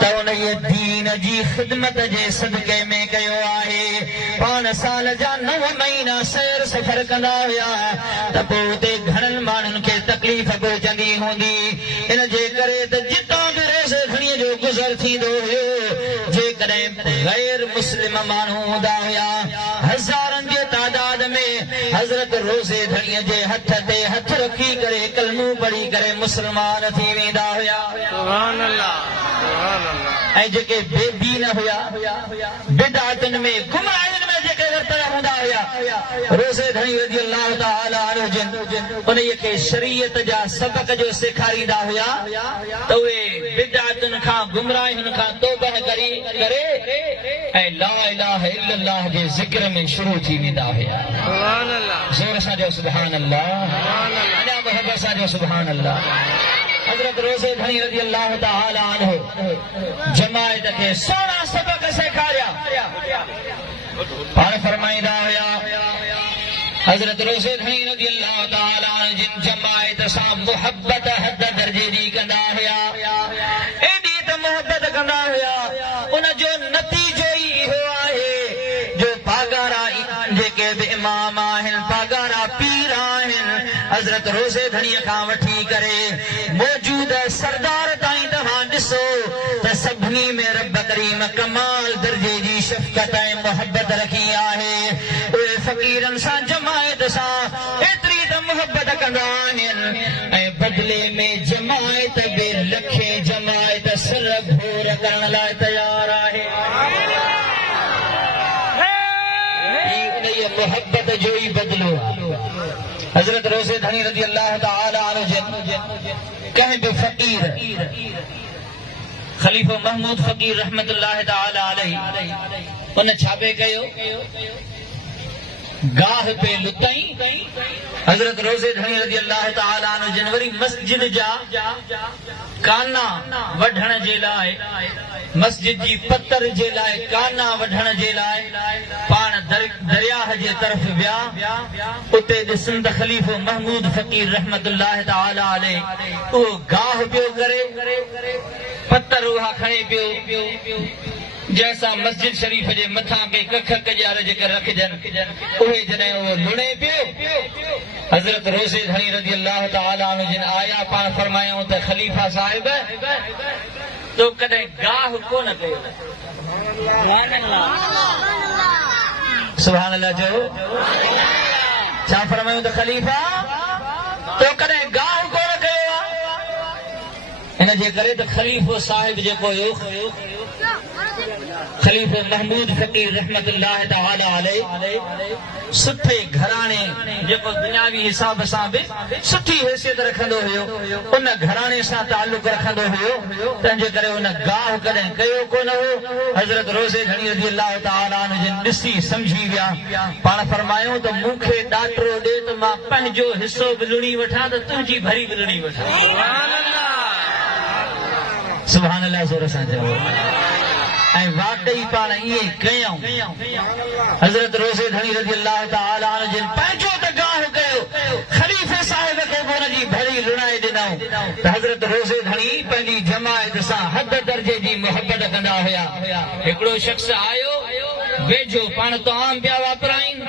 त उन दीन जी ख़िदमत जे सदके में कयो आहे। पाण साल जा 9 महीना सैर सफ़र कंदा हुया त पोइ उते घणनि माण्हुनि खे तकलीफ़ पहुचंदी हूंदी। इन जे करे त जितां बि रोज़े खणीअ जो गुज़र थींदो हुयो, जेकॾहिं गैर मुस्लिम माण्हू हूंदा हुया, हज़ारनि जे तादाद में हज़रत रोज़े धणीअ जे हथ ते हथ रखी करे कलमो पढ़ी करे मुस्लमान थी वेंदा हुया। सुभान अल्लाह, सुभान अल्लाह। ऐं जेके बेबी न हुया, बिदअतुनि में गुमराहियुनि में जेके वर्तल हूंदा हुया, रोज़े धणी रज़ी अल्लाह तआला अन्हु जिन उन्हीअ खे शरीयत जा सबक जो सेखारींदा हुया त उहे बिदअतुनि खां गुमराहियुनि खां तौबह करे ऐं ला इलाहा इल्लल्लाह जे ज़िक्र में शुरू थी वेंदा हुया। सुभान अल्लाह, ज़ोर सां चओ सुभान अल्लाह, अञा मोहब्बत सां चओ सुभान अल्लाह। हज़रत रोज़े धणी रज़ी अल्लाह तआला अन्हु जमायत खे सोना सबक सेखारिया। पाण फरमाईंदा हुया, हज़रत रोज़े धणी रज़ी अल्लाह तआला अन्हु जिन जमायत सां मुहब्बत हद दर्जे जी कंदा हुया, एॾी त मुहब्बत कंदा हुया, उन जो नतीजो ई इहो आहे जो पागारा जेके बि इमाम आहिनि, पागारा पीर आहिनि, हज़रत रोज़े धणीअ खां वठी करे मौजूद सरदार ताईं तव्हां ॾिसो त सभिनी में रब करीम कमाल दर्जे जी शफ़क़त ऐं मुहब्बत रखी आहे। उहे फ़क़ीरनि सां जमायत सां एतिरी त मुहब्बत कंदा आहिनि ऐं बदिले में जमायत बि लखे जमायत सर घोर करण लाइ तयार आहे। मोहब्बत जो ही बदलो। हजरत रोज़े धणी रज़ी अल्लाह तआला अन्हु जिन कंहिं बि फ़क़ीर ख़लीफ़ो महमूद फ़क़ीर रहमतुल्लाह तआला अलैहि उन छा पे कयो, गाह पे लुतई। हजरत रोज़े धणी रज़ी अल्लाह तआला अन्हु जिन वरी मस्जिद जा काना वढण जे लाइ, मस्जिद जी पत्तर जे लाइ काना वढण जे लाइ पाण दरियाह जे तरफ़ विया। उते ॾिसनि त ख़लीफ़ो महमूद फ़क़ीर रहमतुल्लाह तआला अलैहि उहो गाह पियो करे, पत्तर उहा खणे पियो जैसा मस्जिद शरीफ जे मथां के कख कजार जेके रखजन उहे जॾहिं उहो लुणे पियो। हज़रत रोज़े धणी रज़ी अल्लाह तआला अन्हु जिन आया, पाण फरमायूं त ख़लीफ़ा साहिब तो कॾहिं गाह कोन कयो। सुभान अल्लाह जो छा फरमायूं त ख़लीफ़ा तो कॾहिं गाह कोन कयो। इन जे करे त ख़लीफ़ो साहिब जेको हुयो, ख़लीफ़ो महमूद फ़क़ीर रहमतुल्लाह तआला अलैहि सुठे घराणे जेको दुनियावी हिसाब सां बि सुठी हैसियत रखंदो हुयो, उन घराणे सां ताल्लुक़ रखंदो हुयो, तंहिंजे करे उन गाह कॾहिं कयो कोन हो। हज़रत रोज़े धणी रज़ी अल्लाह तआला अन्हु जिन ॾिसी सम्झी विया। पाण फरमायूं त मूंखे ॾातरो ॾे त मां पंहिंजो हिसो बि लुणी वठां त तुंहिंजी भरी बि लुणी वठां। सुभान अल्लाह, ज़ोर सां चओ। ऐं वाकई पाण ईअं कयूं। हज़रत रोज़े धणी रज़ी अल्लाह तआला अन्हु जिन पंहिंजो त गाह कयो, ख़लीफ़े साहिब खे बि हुनजी भरी लुणाए ॾिनऊं त हज़रत रोज़े धणी पंहिंजी जमायत सां हद दर्जे जी मुहबत कंदा हुया। हिकिड़ो शख़्स आयो वेझो, पाण तो आम पिया वापराइनि,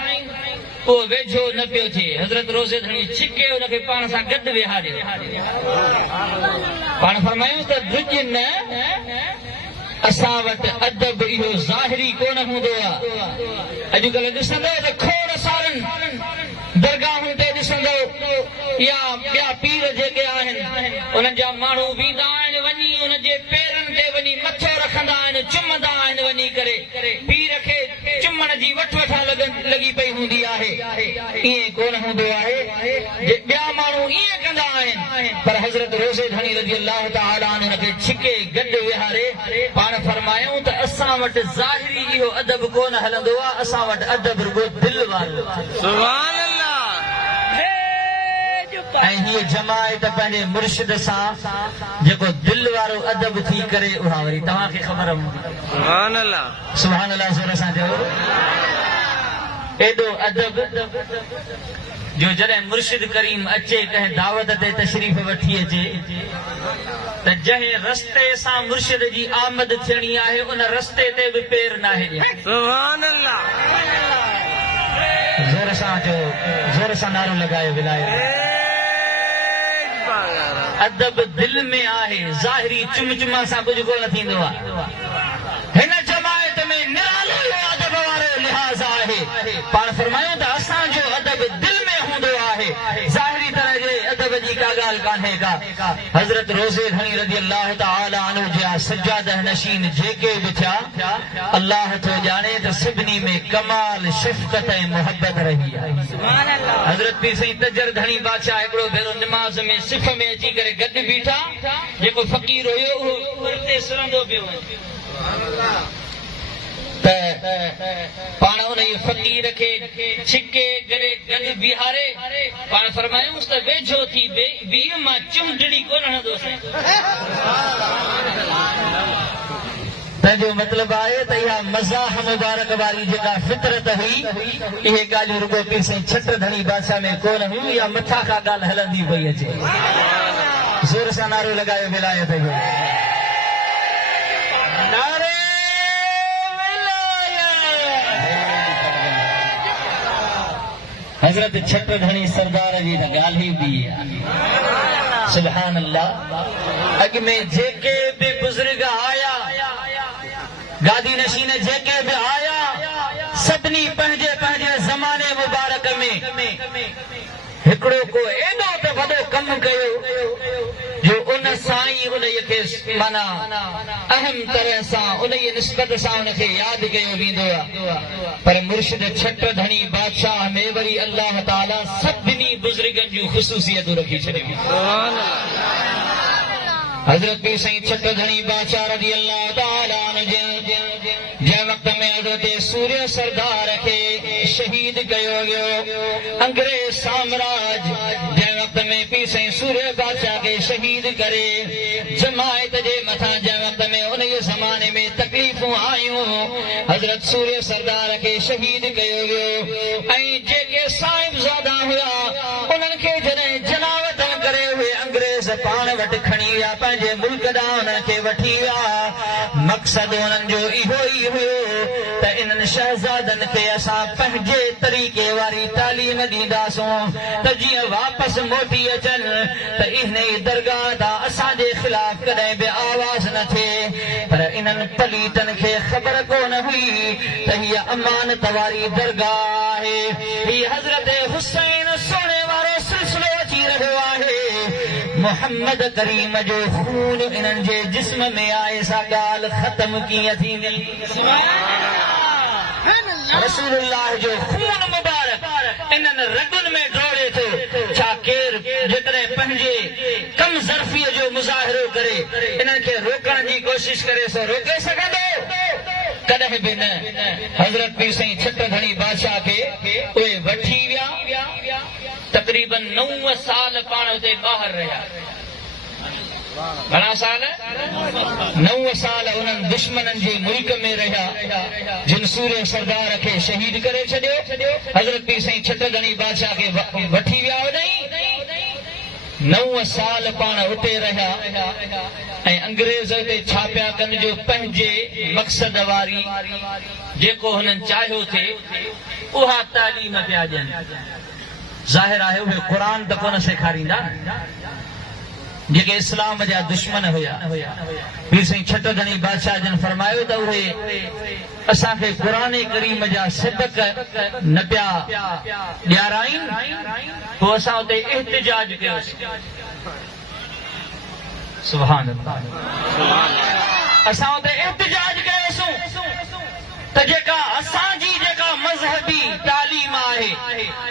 उहो वेझो न पियो थिए। हज़रत रोज़े धणी छिके हुनखे पाण सां गॾु वेहारियो। पाण फरमायूं त दुज न असां वटि अदब इहो ज़ाहिरी कोन हूंदो आहे। अॼुकल्ह ॾिसंदो त खोड़ सारनि दरगाहुनि ते ॾिसंदो या ॿिया पीर जेके आहिनि उन्हनि जा माण्हू वेंदा आहिनि, वञी उन जे पेरनि ते वञी मथो रखंदा आहिनि, चुमंदा आहिनि वञी करे। पीर खे चुमण जी वठ वठा लॻी पई हूंदी आहे। ईअं कोन हूंदो आहे, ॿिया माण्हू ईअं कंदा आहिनि, पर हज़रत रोज़े धणी रज़ी अल्लाह तआला अन्हु खे छिके गॾु विहारे पाण फरमायूं त असां वटि ज़ाहिरी इहो अदब कोन हलंदो आहे, असां वटि अदब रुगो दिलि वारो। सुभान अल्लाह। ऐं हीअ जमायत पंहिंजे मुर्शिद सां जेको दिलि वारो अदब थी करे उहा वरी तव्हांखे ख़बर हूंदी। सुभान अल्लाह, सुभान अल्लाह, ज़ोर सां चओ। एॾो अदब जो जॾहिं मुर्शिद करीम अचे कंहिं दावत ते तशरीफ़ वठी अचे त जंहिं रस्ते सां मुर्शिद जी आमद थियणी आहे उन रस्ते ते बि पेर नाहे ॾियणु। सुभान अल्लाह। ज़ोर सां नारो लॻायो विलायत। अदब दिल में आहे, ज़ाहिरी चुम सां कुझु कोन थींदो आहे। हिन जमायत में निरालो अदब वारो लिहाज़ आहे। पाण फरमायूं त असांजो अदब दिल में हूंदो आहे, ज़ाहिरी तरह जे अदब जी का ॻाल्हि कान्हे का। हज़रत रोज़े घणी रज़ी अल्लाह ताला अन्हु जा सज्जादह नशीन जेके बि थिया, अल्लाह थो ॼाणे त सभिनी में कमाल शफ़क़त ऐं मोहब्बत रही आहे। हज़रत पीर साईं तजर घणी बादशाह हिकिड़ो भेरो निमाज़ में सिफ़ में अची करे गॾु बीठा, जेको फ़क़ीर हुयो उहो उते सुरंदो पियो त पाण उन फ़क़ीर खे छिके करे गॾु बीहारे पाण फरमायूंसि त वेझो थी बीह, मां चिमटड़ी कोन हणंदुसि। तंहिंजो मतिलबु आहे त इहा मज़ाह मुबारक वारी जेका फितरत हुई, इहे ॻाल्हियूं रुगो पीर साईं छट धणी बादशाह में कोन हुयूं, इहा मथां खां ॻाल्हि हलंदी पई अचे। ज़ोर सां नारो लॻायो विलायत जो। नारे हज़रत छट धणी सरदार जी त ॻाल्हि ई ॿी आहे। सुभान अल्लाह। अॻ में जेके बि बुज़ुर्ग आया, गादी नशीन जेके बि आया, सभिनी पंहिंजे पंहिंजे ज़माने मुबारक में हिकिड़ो को एॾो त वॾो कमु कयो जो उन साईं उन खे माना अहम तरह सां उन जी निस्बत सां उनखे यादि कयो वेंदो आहे। पर मुर्शिद छट धणी बादशाह में वरी अल्लाह ताला सभिनी बुज़ुर्गनि जूं ख़ुसूसियतूं रखी छॾियूं। हज़रत पीर साईं छट धणी बादशाह रज़ी अल्लाह ताला जंहिं वक़्त में हज़रत सूर्य सरदार खे शहीद कयो वियो, अंग्रेज साम्राज जंहिं वक़्त में पीर साईं सूर्य बादशाह खे शहीद करे जमायत जे मथां जंहिं वक़्त में उन ज़माने में तकलीफ़ूं आयूं, हज़रत सूर्य सरदार खे शहीद कयो वियो। ऐं जेके साहिबज़ादा हुआ उन्हनि खे जॾहिं जनावत करे उहे अंग्रेज पाण वटि खणी विया, पंहिंजे मुल्क ॾांहुं उन्हनि खे वठी विया। मक़सदु उन्हनि जो इहो ई हुयो त इन्हनि शहज़ादनि खे असां पंहिंजे तरीक़े वारी तालीम ॾींदासूं त जीअं वापसि मोटी अचनि त इन दरगाह तां असांजे ख़िलाफ़ कॾहिं बि आवाज़ न थिए। पर इन्हनि पलीतनि खे ख़बर कोन हुई त हीअ अमानत वारी दरगाह आहे, हीअ हज़रत हुसैन सोणे वारो सिलसिलो अची रहियो आहे। मोहम्मद करीम जो खून इन्हनि जे जिस्म में आहे, सा ॻाल्हि ख़त्म कीअं थींदी? रसूलुल्लाह जो खून मुबारक इन्हनि रगुनि में डोड़े थो। छा केरु जेकॾहिं पंहिंजे कम ज़र्फ़ीअ जो मुज़ाहिरो करे इन्हनि खे रोकण जी कोशिश करे सो रोके सघंदो? कॾहिं बि न। हज़रत पीर साईं छट धणी बादशाह खे उहे वठी विया, तक़रीबन 9 साल पाण उते ॿाहिरि रहिया। घणा साल? 9 साल उन्हनि दुश्मननि जे मुल्क में रहिया जिन सूर्य सरदार खे शहीद करे छॾियो। हज़रत पीर साईं छट धणी बादशाह खे वठी विया होॾई। 9 साल पाण उते रहिया ऐं अंग्रेज़ ते छा पिया कनि जो पंहिंजे मक़सद वारी जेको हुननि चाहियो थे उहा तालीम पिया ॾियनि। ज़ाहिर आहे उहे क़ुर त कोन सेखारींदा, जेके इस्लाम जा दुश्मन हुया। पीर साईं छट धणी बादशाह जन फरमायो त उहे असांखे क़ुर करीम जा सबक न पिया ॾियाराइनि, पोइ असां उते एहतिजाज कयोसीं। सुभान अल्लाह। असां उते एहतिजाज कयोसीं त जेका असांजी जेका मज़हबी तालीम आहे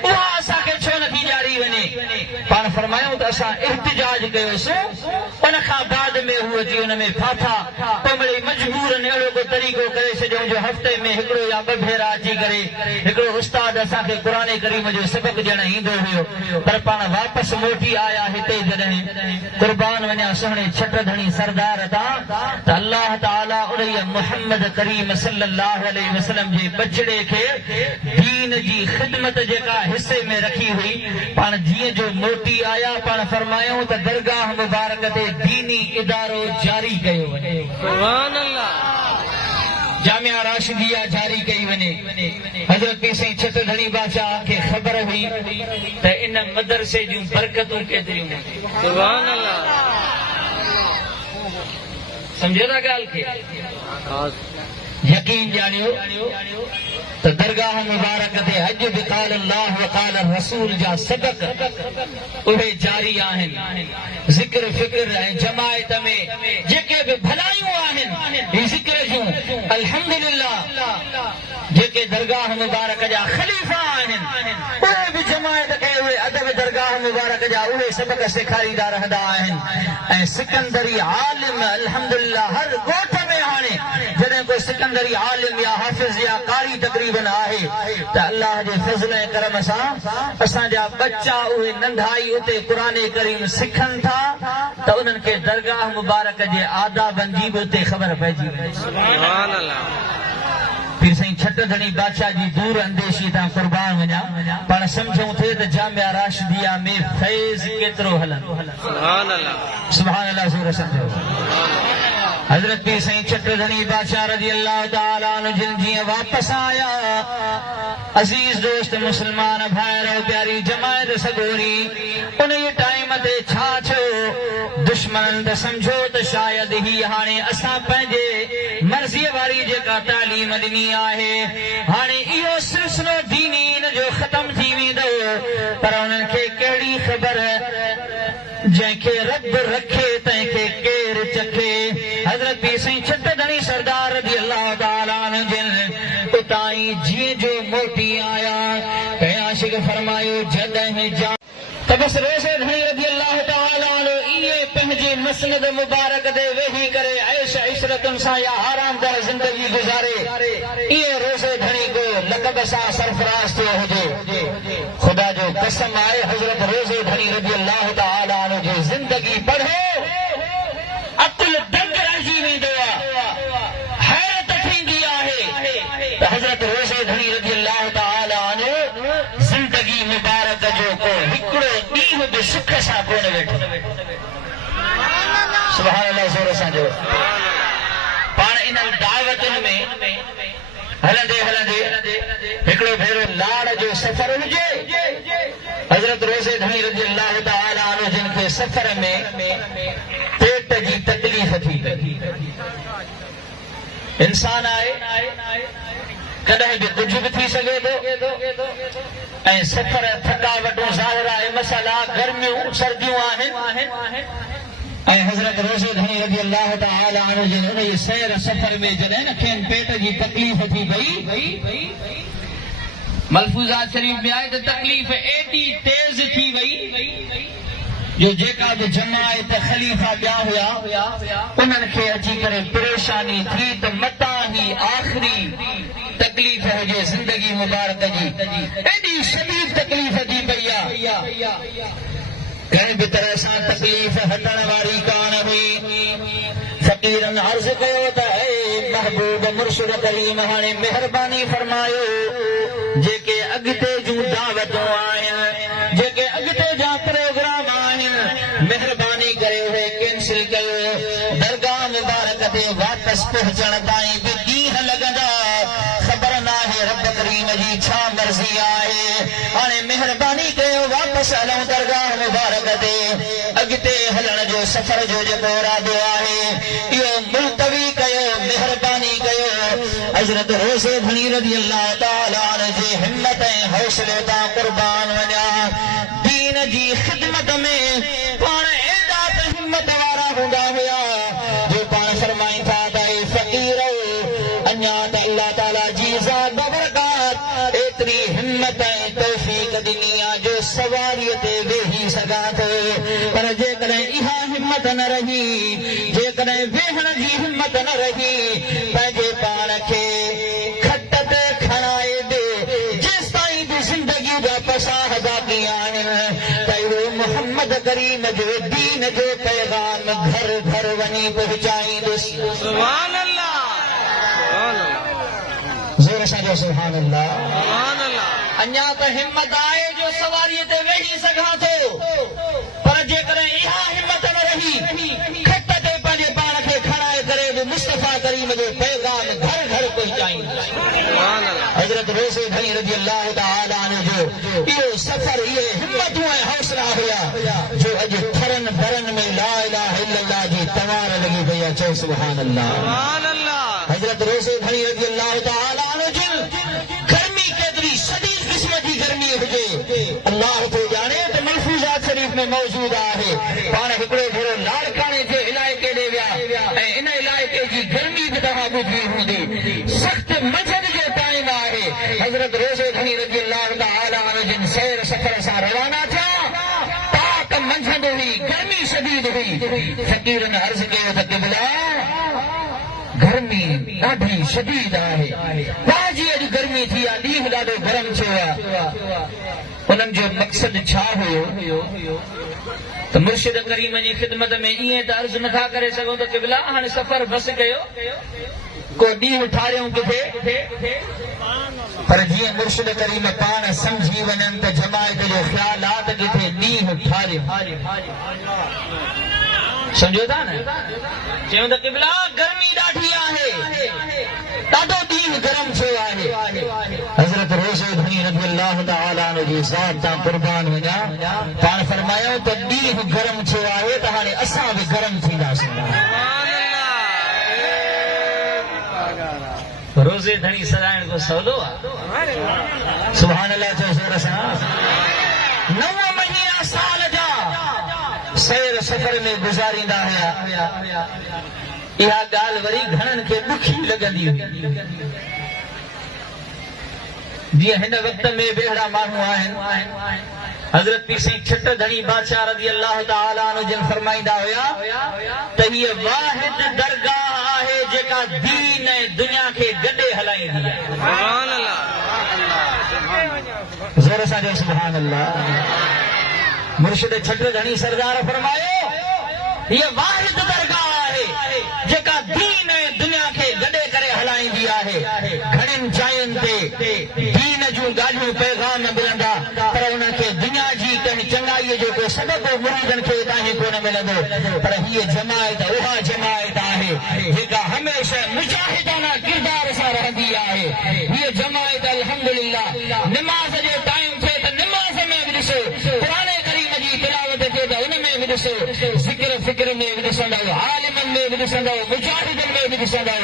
उहा असांखे छो नथी ॾियारी वञे। पाण फरमायूं त असां एहतिजाज कयोसीं, उन खां बाद में हू अची हुन में फाथा, पोइ मिड़ई मजबूरनि अहिड़ो को तरीक़ो करे छॾियो चऊं जो हफ़्ते में हिकिड़ो या ॿ भेरा अची करे हिकिड़ो उस्ताद असांखे क़ुर करीम जो सबक़ ॾियण ईंदो हुयो, पर पाण वापसि मोटी आया हिते जॾहिं क़ुर्बान वञा सुहिणे छट धणी सरदार तां त अल्लाह ताला उन मुहम्मद करीम सल्लल्लाहु अलैहि वसल्लम जे बछड़े खे दीन जी ख़िदमत जेका हिस्से में रखी हुई, पाण जीअं जो मोटी आया पाण फरमायूं त दरगाह मुबारक ते दीनी इदारो जारी कयो वञे। सुभान अल्लाह। जामिया राशिदिया जारी कई वञे। हज़रत पीर साईं छत धणी बादशाह खे ख़बर हुई त इन मदरसे जूं बरकतूं केतिरियूं आहिनि। सुभान अल्लाह। सम्झो था ॻाल्हि खे? यकीन ॼाणियो त दरगाह मुबारक ते अॼु बि क़ाल अल्लाह व क़ाल रसूल जा सबक़ उहे जारी आहिनि। ज़िक्र फ़िक्र ऐं जमायत में जेके बि भलायूं आहिनि ही ज़िक्र जूं अल्हम्दुलिल्लाह जेके दरगाह मुबारक जा ख़लीफ़ा आहिनि उहे बि जमायत खे उहे अदब दरगाह मुबारक जा उहे सबक़ सेखारींदा रहंदा आहिनि। ऐं सिकंदरी आलिम अल्हम्दुलिल्लाह हर ॻोठ में हाणे जॾहिं कोई सिकंदरी आलिम या हाफ़िज़ या कारी तक़रीबन आहे त अल्लाह जे फज़ल ऐं करम सां असांजा बच्चा उहे नंढाई उते क़ुर करीम सिखनि था त उन्हनि खे दरगाह मुबारक जे आदाबनि जी बि उते ख़बर पइजी वञे। सुभान अल्लाह। पीर साईं छट धणी बादशाह जी दूर अंदेशी तां क़ुर्बान वञा पाण सम्झूं थे त जामिया राशिदिया में फैज़ केतिरो हलंदो। सुभान अल्लाह। सुभान अल्लाह ज़ोर सम्झो। हज़रत पीर साईं छट धणी बादशाह रज़ी अल्लाह ताला अन्हु जिन जीअं वापसि आया, अज़ीज़ दोस्त मुस्लमान भाइरो प्यारी जमायत सगोरी उन टाइम ते छा थियो दुश्मन त सम्झो त शायदि ही हाणे असां पंहिंजे मर्ज़ीअ वारी जेका तालीम ॾिनी आहे हाणे इहो सिलसिलो दीनी इन जो ख़तम थी वेंदो, पर उन्हनि खे कहिड़ी ख़बर जंहिंखे रब रखे तंहिंखे केरु चखे। हज़रत पीर साईं छट धणी सरदार रज़ी अल्लाह ताला अन्हु जिन उतां ई जीअं जो मोटी आया कंहिं आशिक़ फरमायो जॾहिं जा त बसि रोज़े धणी रज़ी अल्लाह ताला अन्हु इहे पंहिंजे मसनद मुबारक ते वेही करे ऐश इशरतुनि सां या आरामदार ज़िंदगी गुज़ारे इहे रोज़े धणी को लक़ब सां सरफराज़ थियो हुजे। ख़ुदा जो कसम आहे हज़रत रोज़े धणी रज़ी अल्लाह ताला अन्हु जी ज़िंदगी पढ़ो अकुल दंग रहिजी वेंदो आहे। हैरत थींदी आहे त हज़रत रोज़े धणी रज़ी अल्लाह ताला अन्हु ज़िंदगी मुबारक जो को हिकिड़ो ॾींहुं बि सुख सां कोन वेठो। सुभान अल्लाह ज़ोर सां जो। पाण इन्हनि दावतुनि में हलंदे हलंदे हिकिड़ो भेरो लाड़ जो सफ़र हुजे। हज़रत रोज़े धणी रज़ी अल्लाह ताला अन्हु जिन खे सफ़र में पेट जी तकलीफ़ थी पई। इंसान आहे कॾहिं बि कुझु बि थी सघे थो ऐं सफ़र थकावटूं ज़ाहिर आहे मसाला गर्मियूं सर्दियूं आहिनि ऐं हज़रत रोज़े धणी रज़ी अल्लाह ताला अन्हु जिन उन सैर सफ़र में जॾहिं न खेनि पेट जी तकलीफ़ थी पई मलफूज़ात शरीफ़ में आहे त तकलीफ़ एॾी तेज़ थी वई जो जेका बि जमायत ख़लीफ़ा ॿिया हुया उन्हनि खे अची करे परेशानी थी त मतां ई आख़िरी तकलीफ़ हुजे ज़िंदगी मुबारक जी एॾी शदीद तकलीफ़ थी पई आहे कंहिं बि तरह सां तकलीफ़ हटण वारी कान हुई। फ़क़ीरनि अर्ज़ कयो त ऐ महबूब मुर्शिद करीम हाणे महिरबानी फरमायो जेके अॻिते जूं दावतूं आहिनि जेके अॻिते जा प्रोग्राम आहिनि महिरबानी करे उहे कैंसिल कयो। दरगाह मुबारक ते वापसि पहुचण ताईं बि ॾींहं लॻंदा। ख़बर नाहे रब करीम जी छा मर्ज़ी आहे। हाणे महिरबानी कयो वापसि हलूं दरगाह मुबारक ते। अॻिते हलण जो सफ़र जो जेको इरादो आहे इहो मुलतवी कयो। महिरबानी कयो हज़रत रोज़े धणी रज़ी अल्लाह ताला अन्हु जी हिम्मत ऐं हौसले तां क़ुर्बान वञा। दीन जी ख़िदमत में पाण एॾा त हिम्मत वारा हूंदा हुया जो पाण फरमाइनि था त ऐ फ़क़ीरो अञा त अल्लाह ताला जी ज़ात बबरकात एतिरी हिम्मत ऐं तौफ़ीक़ ॾिनी आहे जो सवारीअ ते वेही सघां थो। पर जेकॾहिं इहा हिम्मत न रही जेकॾहिं वेहण जी हिम्मत न रही पंहिंजे पाण खे करीम जो दीन जो पैगाम घर घर वनी पहुंचाईंदुसि। सुभान अल्लाह, सुभान अल्लाह, ज़ोर सां जो सुभान अल्लाह। सुभान अल्लाह। अञा त हिम्मत आहे जो सवारीअ ते वेही सघां थो, पर जेकॾहिं इहा हिम्मत न रही खट ते पंहिंजे पाण खे खणाए करे बि मुस्तफ़ा करीम जो पैगाम घर घर पहुंचाईंदुसि। सुभान अल्लाह। हज़रत रोज़े घणी रज़ी अल्लाह तआला अन्हु जो इहो सफ़र इहे हिम्मतूं ऐं हौसला हुया जो अॼु थरनि भरनि में ला इलाहा इल्लल्लाह जी तवार लॻी पई आहे। चओ सुभान अल्लाह। सुभान अल्लाह। हज़रत रोज़े घणी रज़ी अल्लाह तआला अन्हु जी गर्मी केतिरी शदीद क़िस्म जी गर्मी हुजे अल्लाह तो ॼाणे त महफूज़ात शरीफ़ में मौजूद आहे। पाण हिकिड़ो भेरो लाड़काने जे इलाइक़े ॾे विया ऐं इन इलाइक़े जी गर्मी बि तव्हां ॿुधी हूंदी। सख़्त मंझंदि जो टाइम आहे। हज़रत रोज़े घणी रज़ी अल्लाह तआला अन्हु जिन सैर सफ़र सां रवाना थिया। ताक मंझंदि हुई, गर्मी शदीद हुई। फ़क़ीरनि अर्ज़ कयो त क़िबला गर्मी ॾाढी शदीद आहे। ताज़ी अॼु गर्मी थी आहे, ॾींहुं ॾाढो गरम थियो आहे। उन्हनि जो मक़सदु छा हुयो त मुर्शिद करीम जी ख़िदमत में ईअं त अर्ज़ु नथा करे सघूं त क़िबला हाणे सफ़र बस कयो, को ॾींहुं ठारियूं किथे, पर जीअं मुर्शिद करीम पाण सम्झी वञनि त जमायत जो ख़्याल आहे त किथे ॾींहुं ठारियूं। सम्झो था न? चयूं त क़िबला गर्मी ॾाढी आहे, ॾाढो ॾींहुं गरम थियो आहे। हज़रत रोज़े घणी रज़ी अल्लाह तआला अन्हु जी ज़ात तां क़ुर्बान वञा, पाण फरमायो त ॾींहुं गरम थियो आहे त हाणे असां बि गरम थींदासीं। रोज़े धणी सदाइण को सवलो आहे। सुभान अल्लाह चओ ज़ोर सां। 9 महीना साल जा सैर सफ़र में गुज़ारींदा हुया। इहा ॻाल्हि वरी घणनि खे ॾुखी लॻंदी हुई। जीअं हिन वक़्त में बेहड़ा माण्हू आहिनि। हज़रत पीर साईं छट धणी बादशाह रज़ी अल्लाह तआला अन्हु जिन फरमाईंदा हुया त हीअ वाहिद दरगाह आहे जेका दीन ऐं दुनिया खे गॾे हलाईंदी आहे। सुभान अल्लाह। ज़ोर सां चओ सुभान अल्लाह। मुर्शिद छट धणी सरदार फरमायो हीअ वाहिद दरगाह आहे जेका दीन ऐं दुनिया खे गॾे करे हलाईंदी आहे। घणनि जायुनि ते दीन जूं ॻाल्हियूं पैगाम मिलंदा, पर उन्हनि खे दुनिया जी कंहिं चङाईअ जो को सबबु मुरीदनि खे ताईं कोन मिलंदो। पर हीअ जमायत उहा जमायत आहे जेका हमेशह मुजाहिदाना किरदार सां रहंदी आहे। हीअ जमायत अल्हम्दुलिल्लाह निमाज़ जो टाइम थिए त निमाज़ में बि ॾिसो, क़ुरान करीम जी तिलावत थिए त उन में बि ॾिसो, ज़िक्र फ़िक्र में बि ॾिसंदव, आलिमनि में बि ॾिसंदव, मुजाहिदनि में बि ॾिसंदव।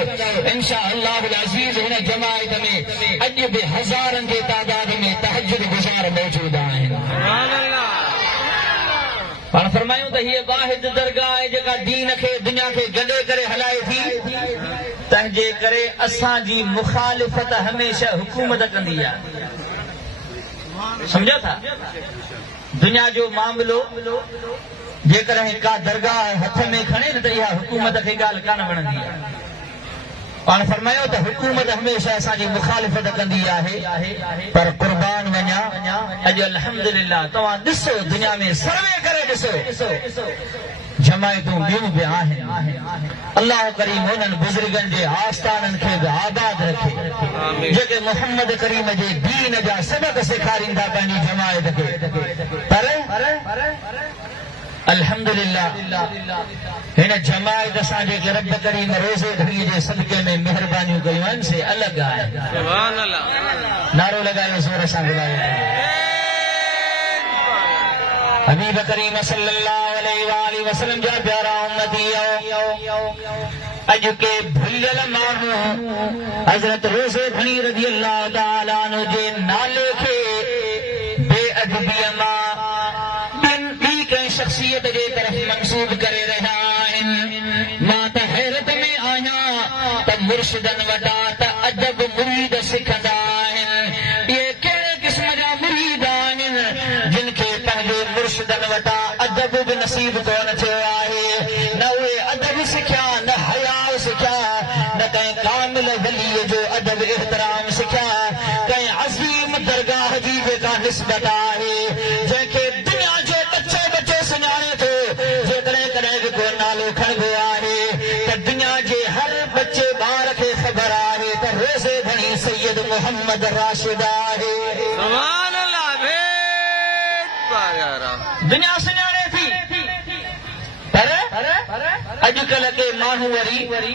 इंशा अल्लाहुल अज़ीज़ हिन जमायत में अॼु बि हज़ारनि जे तादाद में तहज्जुद गुज़ार मौजूद आहिनि। सुभान अल्लाह। पाण फरमायूं त हीअ वाहिद दरगाह आहे जेका दीन खे दुनिया खे गॾे करे हलाए थी। तंहिंजे करे असांजी मुखालिफ़त हमेशह हुकूमत कंदी आहे। सम्झो था? दुनिया जो मामिलो जेकॾहिं का दरगाह हथ में खणे न त इहा हुकूमत खे ॻाल्हि कान वणंदी आहे। पाण फरमायो त हुकूमत हमेशह असांजी मुखालिफ़त कंदी आहे, पर क़ुर्बान वञा अॼु अल्हम्दुलिल्लाह तव्हां ॾिसो दुनिया में सर्वे करे ॾिसो जमायतूं ॿियूं बि आहिनि। अल्लाह करीम हुननि बुज़ुर्गनि जे आस्थाननि खे बि आबाद रखे जेके मोहम्मद करीम जे दीन जा सबक़ सेखारींदा पंहिंजी जमायत खे। पर अल्हम्दुलिल्लाह हिन जमायत सां जेके रब करीम रोज़े घड़ीअ जे सदके में महिरबानियूं कयूं आहिनि से अलॻि आहे। सुभान अल्लाह। नारो लॻायो ज़ोर सां ॿुधायो। हबीब करीम सल्लल्लाहु अलैहि वसल्लम जा प्यारा उम्मती अॼु के भुलियल माण्हू हज़रत रोज़े घणी रज़ी अल्लाह तआला अन्हु जे नाले खे बेअदबीअ मां ॿी कंहिं शख़्सियत जे तरफ़ मंसूब करे रहिया आहिनि। मां त हैरत में आहियां त मुर्शिदनि वटां त अदब मुरीद सिखंदा आहिनि। इहे कहिड़े क़िस्म जा मुरीद आहिनि जिन खे पंहिंजे मुर्शिदनि वटां अदब बि नसीब कोन थियो आहे। न उहे अदब सिखिया, न हया सिखिया, न कंहिं कामिल वलीअ जो अदब एहतराम सिखिया, कंहिं अज़ीम दरगाह जी जेका निस्बत आहे जंहिंखे दुनिया जो बच्चो बच्चो सुञाणे ॿार खे ख़बर आहे त रोज़े धणी सैयद मोहम्मद राशिद आहे सुभान अल्लाह भेट पागारा दुनिया सुञाणे थी पर अॼुकल्ह के माण्हू वरी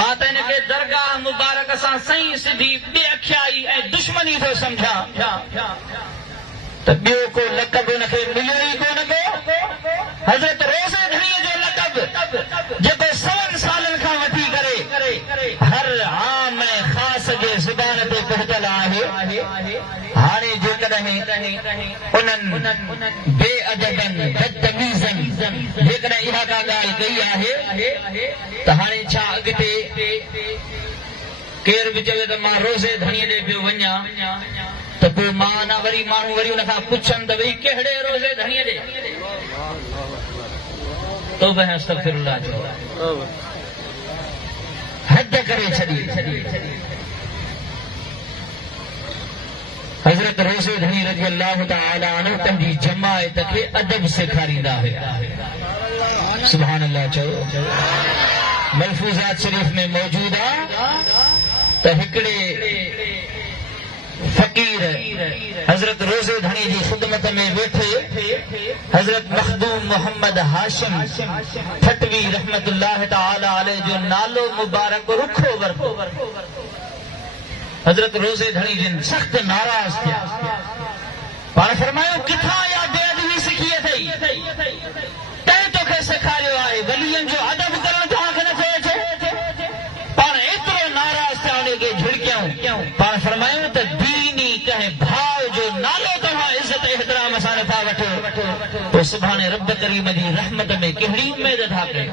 मां त हिन खे दरगाह मुबारक सां सही सिधी बेअखियाई ऐं दुश्मनी थो सम्झां त ॿियो को लक़ब हुनखे मिलियो ई कोन को हज़रत रोज़े धणीअ जो लक़ब जेको 100 सालनि खां वठी करे हर आम ऐं ख़ास जे ज़ुबान ते पहुतल आहे हाणे जेकॾहिं उन्हनि बेअदबनि बदतमीज़नि जेकॾहिं इहा का ॻाल्हि कई आहे त हाणे छा अॻिते केर बि चवे त मां रोज़े धणीअ ॾे पियो वञा त पोइ मां न वरी माण्हू वरी हुन खां पुछनि त भई कहिड़े रोज़े धणीअ ॾे तौबा अस्तग़फिरुल्लाह चओ हद करे छॾी हज़रत रोज़े धणी रज़ी अल्लाह तआला अन्हु पंहिंजी जमायत खे अदब सेखारींदा हुआ सुभान अल्लाह चओ मलफूज़ात शरीफ़ में मौजूद आहे त हिकिड़े फकीर हज़रत रोज़े धणी जी ख़िदमत में वेठे हज़रत मखदूम मोहम्मद हाशिम ठटवी रहमतुल्लाह तआला अलैह जो नालो मुबारक रुखो वरितो हज़रत रोज़े धणी जिन सख़्त नाराज़ थिया पाण फरमायो किथां या बेअदबी सिखी अथई तंहिं तोखे सेखारियो आहे वलियनि जो अदब करणु तव्हांखे नथो अचे पाण एतिरो नाराज़ थिया उन खे झिड़कियऊं पाण फरमायूं त दीनी कंहिं भाउ जो नालो तव्हां इज़त एहतराम सां नथा वठो पोइ सुभाणे रब करीम जी रहमत में कहिड़ी उमेद था कयो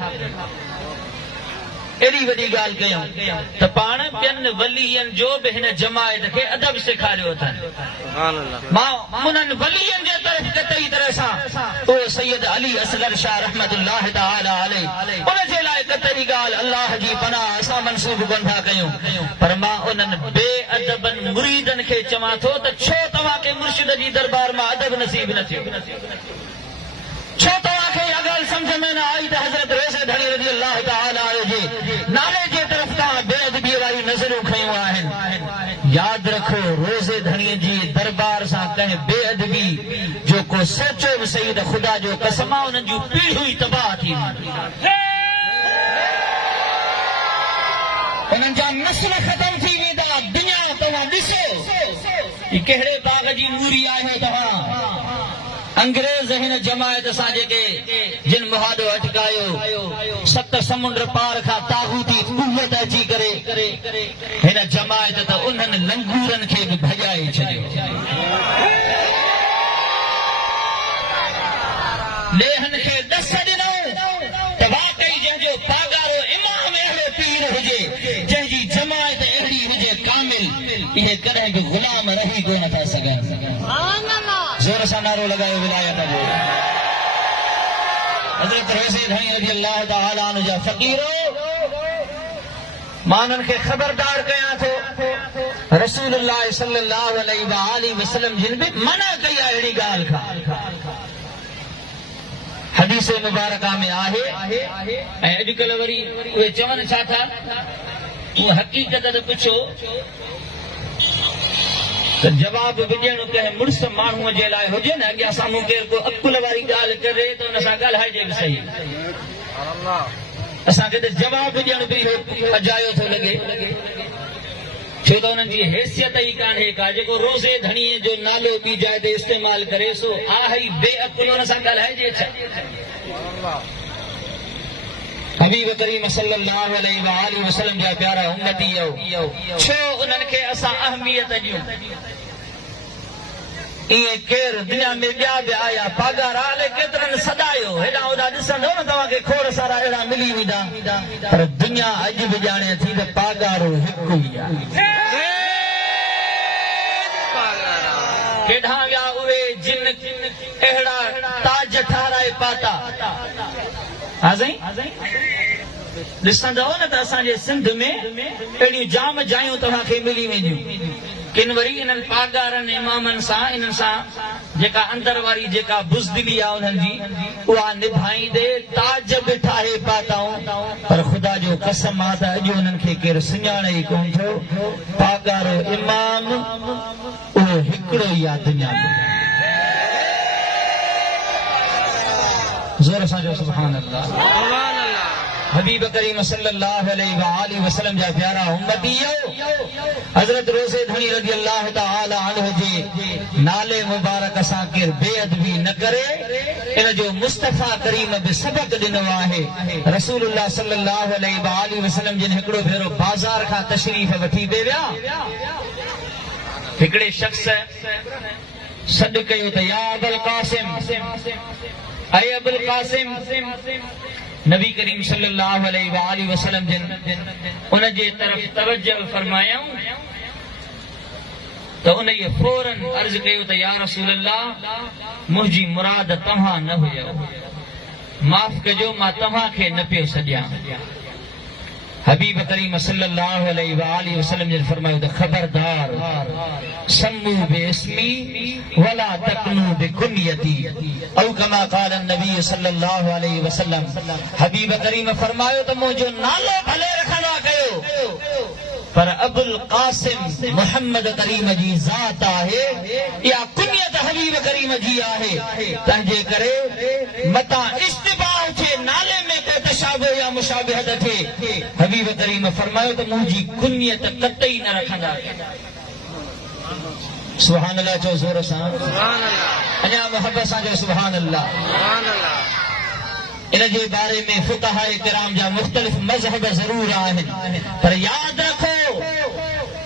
एॾी वॾी ॻाल्हि कयूं त पाण ॿियनि वलीयनि जो बि हिन जमायत खे अदब सेखारियो अथनि सुभान अल्लाह मां उन्हनि वलीयनि जे तरफ़ कतई तरह सां उहो सैयद अली असगर शाह रहमतुल्लाह तआला अलैह उन जे लाइ कतई ॻाल्हि अल्लाह जी पनाह असां मंसूब कोन था कयूं पर मां उन्हनि बेअदबनि मुरीदनि खे चवां थो त छो तव्हांखे मुर्शिद जी दरबार मां अदब नसीब न थियो छो तव्हांखे इहा ॻाल्हि सम्झ में न आई त हज़रत रोज़े धणी रज़ी अल्लाह तआला जे नाले जे तरफ़ तव्हां बेअदबीअ वारी नज़रूं खयूं आहिनि यादि रखो रोज़े धणीअ जी दरबार सां कंहिं बेअदबी जो को सोचो बि सही त ख़ुदा जो कसम आहे उन्हनि जूं पीढ़ियूं ई तबाह थी उन्हनि जा नस्ल ख़तम थी वेंदा दुनिया तव्हां ॾिसो कहिड़े बाग़ जी मूरी आहियो तव्हां अंग्रेज हिन जमायत सां जेके जिन मुहादो अटकायो 7 समुंड पार खां तागूती कुवत अची करे हिन जमायत त उन्हनि लंगूरनि खे बि भॼाए छॾियो ॾेहनि खे ॾस ॾिनऊं त वाकई जंहिंजो पागारो इमाम अहिड़ो पीर हुजे जंहिंजी जमायत अहिड़ी हुजे कामिल इहे कॾहिं बि ग़ुलाम रही कोन था सघनि जोर सां नारो लॻायो विलायत जो हज़रत रोज़े धणी रज़ी अल्लाह तआला अन्हु जा फ़क़ीरो मां उन्हनि खे ख़बरदार कयां थो रसूलुल्लाह सल्लल्लाहु अलैहि वसल्लम जिन बि मना कई आहे अहिड़ी ॻाल्हि खां हदीस मुबारका में आहे ऐं अॼुकल्ह वरी उहे चवनि छा था उहा हक़ीक़त त पुछो त जवाब बि ॾियणो कंहिं मुड़ुस माण्हूअ जे लाइ हुजे न अॻियां साम्हूं केरु को अकुल वारी ॻाल्हि करे त हुन सां ॻाल्हाइजे बि सही असांखे त जवाब ॾियण बि अजायो थो लॻे छो त हुननि जी हैसियत ई कान्हे का जेको रोज़े धणीअ जो नालो ॿी जाइ ते इस्तेमालु करे सो आहे ई बेअकुल हुन सां ॻाल्हाइजे छा हबीब करीम सल्लल्लाहु अलैहि वसल्लम जा प्यारा उम्मती छो उन्हनि खे असां अहमियत ॾियूं इएं केरु दुनिया में ॿिया बि आया पागार आले केतिरनि सदायो हेॾां होॾां ॾिसंदो न तव्हांखे खोड़ सारा अहिड़ा मिली वेंदा पर दुनिया अॼु बि ॼाणे थी त पागारो हिकु ई आहे केॾां विया उहे जिन अहिड़ा ताज ठाराए पाता ॾिसंदव न त असांजे सिंध में अहिड़ियूं जाम जायूं तव्हांखे मिली वेंदियूं किन वरी इन्हनि पागारनि इमामनि सां इन्हनि सां जेका अंदर वारी जेका बुज़दिली आहे उन्हनि जी उहा निभाईंदे ताज बि ठाहे पाताऊं पर ख़ुदा जो कसम आहे त अॼु उन्हनि खे केरु सुञाणे ई कोन थो पागारो इमाम उहो हिकिड़ो ई आहे दुनिया में ज़ोर सां चओ सुभान अल्लाह सुभान अल्लाह हबीब करीम सल्लल्लाहु अलैहि वसल्लम जा प्यारा उम्मतियो हजरत रोज़े धणी रज़ी अल्लाह तआला अन्हु जे नाले मुबारक सां केर बेअदबी न करे इन जो मुस्तफा करीम बि सबक ॾिनो आहे रसूलुल्लाह सल्लल्लाहु अलैहि वसल्लम जिन हिकिड़ो भेरो बाज़ार खां तशरीफ़ वठी ॿे विया हिकिड़े शख़्स सॾु कयो त या अबुल क़ासिम अय अबुल क़ासिम नबी करीम सल्लल्लाहु अलैहि वसल्लम जिन उन जे तरफ़ तवज्जो फरमायऊं त उन ये फौरन अर्ज़ कयो त या रसूल अल्लाह मुंहिंजी मुराद तव्हां न हुयो माफ़ कजो मां तव्हां खे न पियो सॾियां हबीब करीम सल्लल्लाहु अलैहि वसल्लम ने फरमायो त खबरदार सम्मू बिस्मी वला तकनू बिकुनियती औ कमा क़ाल नबी सल्लल्लाहु अलैहि वसल्लम हबीब करीम फरमायो त मुंहिंजो नालो भले रखंदा कयो पर अबुल कासिम मोहम्मद करीम जी ज़ात आहे या कुनियत हबीब करीम जी आहे तंहिंजे करे मता इश्तिबाह थे नाले में को तशाबुह या मुशाबिहत थे हबीब करीम फरमायो त मुंहिंजी कुनियत कतई न रखंदा सुभान अल्लाह चओ ज़ोर सां सुभान अल्लाह अञा मोहब्बत सां चओ सुभान अल्लाह सुभान अल्लाह इन जे बारे में फुक़हाए किराम जा मुख़्तलिफ़ मज़हब ज़रूर आहिनि पर यादि रखो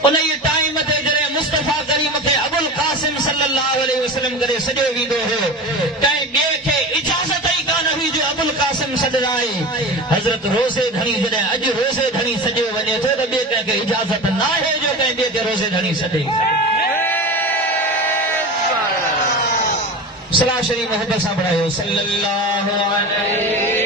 उन ई टाइम ते जॾहिं मुस्तफ़ा करीम खे अबुल क़ासिम सल्लल्लाहु अलैहि वसल्लम करे सॼो वेंदो हो कंहिं ॿिए खे इजाज़त ई कान हुई जो अबुल क़ासिम सॾाए हज़रत रोज़े धणी जॾहिं अॼु रोज़े धणी सॼो वञे थो त ॿिए कंहिंखे इजाज़त न आहे जो कंहिं ॿिए खे रोज़े धणी सॾे सलाह शरीफ़ मोहब्बत सां पढ़ायो सल्लल्लाहु अलैहि